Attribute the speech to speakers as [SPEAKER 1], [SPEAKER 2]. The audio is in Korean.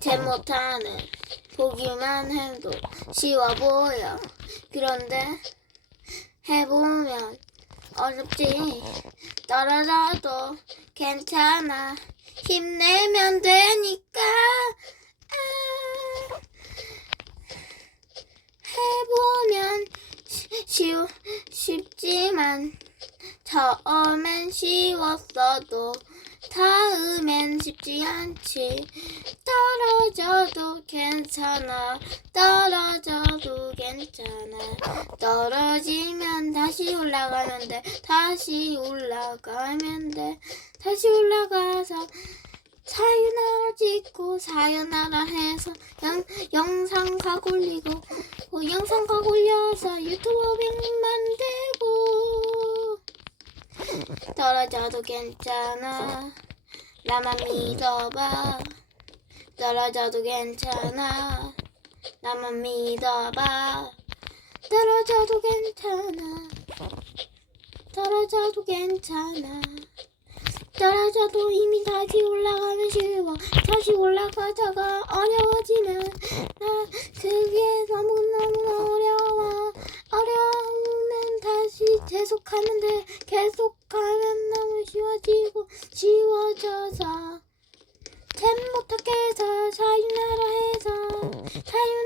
[SPEAKER 1] 제 못하는 보기만 해도 쉬워 보여. 그런데 해보면 어렵지. 떨어져도 괜찮아. 힘내면 되니까. 아, 해보면 쉬- 쉽지만 처음엔 쉬웠어도 다음엔 쉽지 않지. 떨어져도 괜찮아. 떨어져도 괜찮아. 떨어지면 다시 올라가면 돼. 다시 올라가면 돼. 다시 올라가서 사유나라 찍고 사유나라 해서 영, 영상각 올리고 그 영상각 올려서 유튜브 백 만들고 떨어져도 괜찮아. 나만 믿어봐. 떨어져도 괜찮아. 나만 믿어봐. 떨어져도 괜찮아. 떨어져도 괜찮아. 떨어져도 이미 다시 올라가면 쉬워. 다시 올라가다가 어려워지면 나 그게 너무너무 어려워 어려우면 다시 계속하면 돼 계속 하면 너무 쉬워지고 쉬워져서 잼 못하게 해서 사유나라 해서 사유